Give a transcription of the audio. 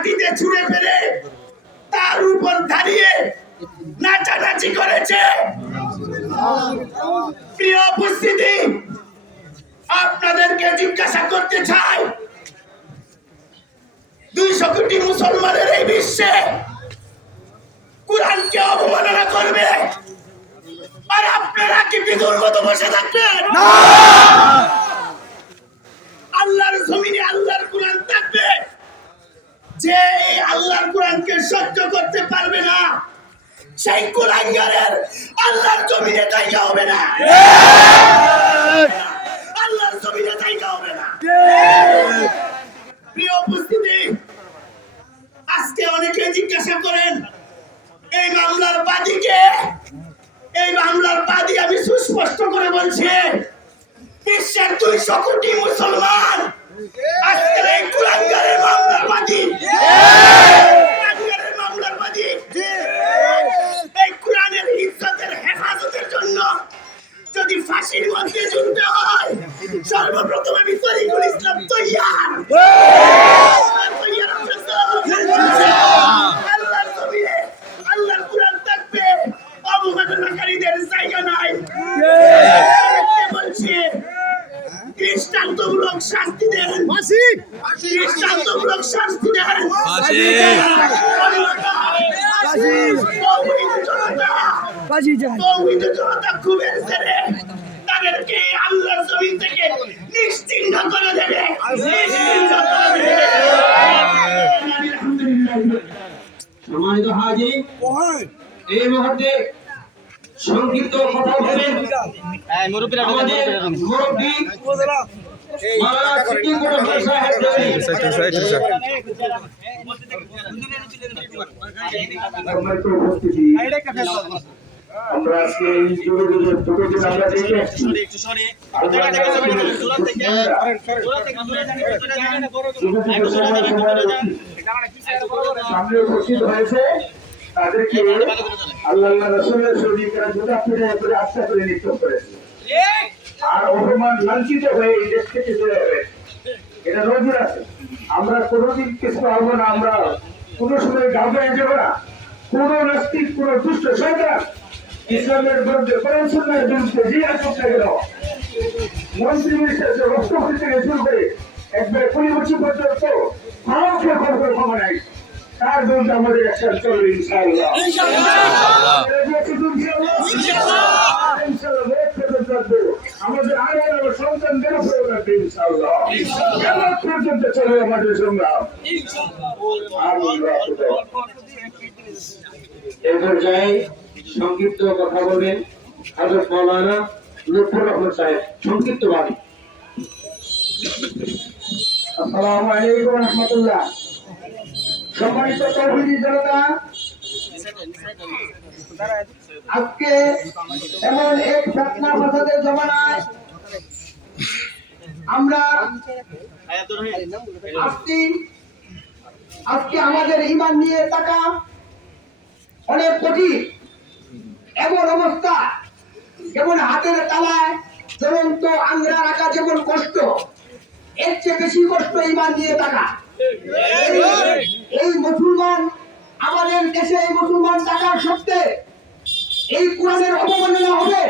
মাটিতে ছুঁড়ে ফেলে তার উপর দাঁড়িয়ে নাচানাচি করেছে। প্রিয় উপস্থিতি, আপনাদেরকে জিজ্ঞাসা করতে চাই, 200 কোটি মুসলমানের এই বিশ্বে কুরআনকে অবমাননা করবে আর আপনারা কি বিধুর মতো বসে থাকবেন? আল্লাহর জমিনে আল্লাহর কুরআন থাকবে, যে এই আল্লাহর কুরআনকে সহ্য করতে পারবে না সেই কুরআনগারের আল্লাহর জমিনে জায়গা হবে না, আল্লাহর জমিনে জায়গা হবে না। প্রিয় উপস্থিতি, আজকে অনেকে জিজ্ঞাসা করেন এই মামলার বাদীকে। এই মামলার বাদী আমি সুস্পষ্ট করে বলছি, বিশ্বের 200 কোটি মুসলমান আজকের এই কুরআনগারের মামলার বাদী। কুরআনগারের মামলার বাদী। এই কুরআনের ইজ্জতের হেফাজতের জন্য যদি ফাঁসির মঞ্চে ঝুলতে হয়, সর্বপ্রথম আমি তরিকুল ইসলাম তৈয়ার। আল্লাহর জমিনে আল্লাহর কুরআন থাকবে, অবমাননাকারীদের জায়গা নাই। বলছি, দৃষ্টান্তমূলক শাস্তি দেন, দৃষ্টান্তমূলক শাস্তি দেন। তাদেরকে আল্লাহর জমিন থেকে নিশ্চিহ্ন করে দেবে। সম্মানিত হাজির, এই মুহূর্তে সংক্ষিপ্ত কথা বলবেন আমাদের মুরব্বী মাওলানা সিদ্দিকুর রহমান সাহেব। আমরা আজকে এই দুটো দিন আমরা দেখে আসছি। সামনে উপস্থিত হয়েছে তাদেরকে আল্লাহ রাসূলের শরীয়তের জুতা ফিরে করে আস্থা করে নিক্ষেপ করেছে, আর অপমান লাঞ্ছিত হয়ে এই দেশ থেকে চলে যাবে। এটা নজির আছে। আমরা কোনোদিন কিছু পাবো না, আমরা কোনো সময় গাঁজায় যাবো না। কোন নাস্তিক, কোন দুষ্ট শয়তান ইসলামের বিরুদ্ধে, কোরআন সুন্নাহর বিরুদ্ধে যে আসক্ত গেল, মন্ত্রী মিনিস্টার রক্তপতি থেকে শুরু করে একবারে 20 বছর পর্যন্ত কাউকে ক্ষমা নাই, তার বিরুদ্ধে আমাদের অ্যাকশন চলবে ইনশাআল্লাহ। আমাদের আইন আমার সন্তানদের উপরে রাখবে ইনশাআল্লাহ। কেমন পর্যন্ত চলবে আমাদের সংগ্রাম। এই পর্যায়ে সংক্ষিপ্ত কথা বলবেন হযরত মাওলানা লুৎফুর রহমান সাহেব। সংক্ষিপ্ত বাণী। আসসালামু আলাইকুম ওয়া রাহমাতুল্লাহ। সম্মানিত তৌহিদি জনতা, আজকে এমন এক ফিতনা ফাসাদের জমানায় আমরা আজকে আমাদের ঈমান নিয়ে থাকা অনেক কঠিন। এমন অবস্থা, যেমন হাতের তালায় জ্বলন্ত আংরা রাখা যেমন কষ্ট, এর চেয়ে বেশি কষ্ট ঈমান নিয়ে থাকা। এই মুসলমান, আমাদের দেশে এই মুসলমান থাকার সত্ত্বে এই কোরআনের অবমাননা হবে।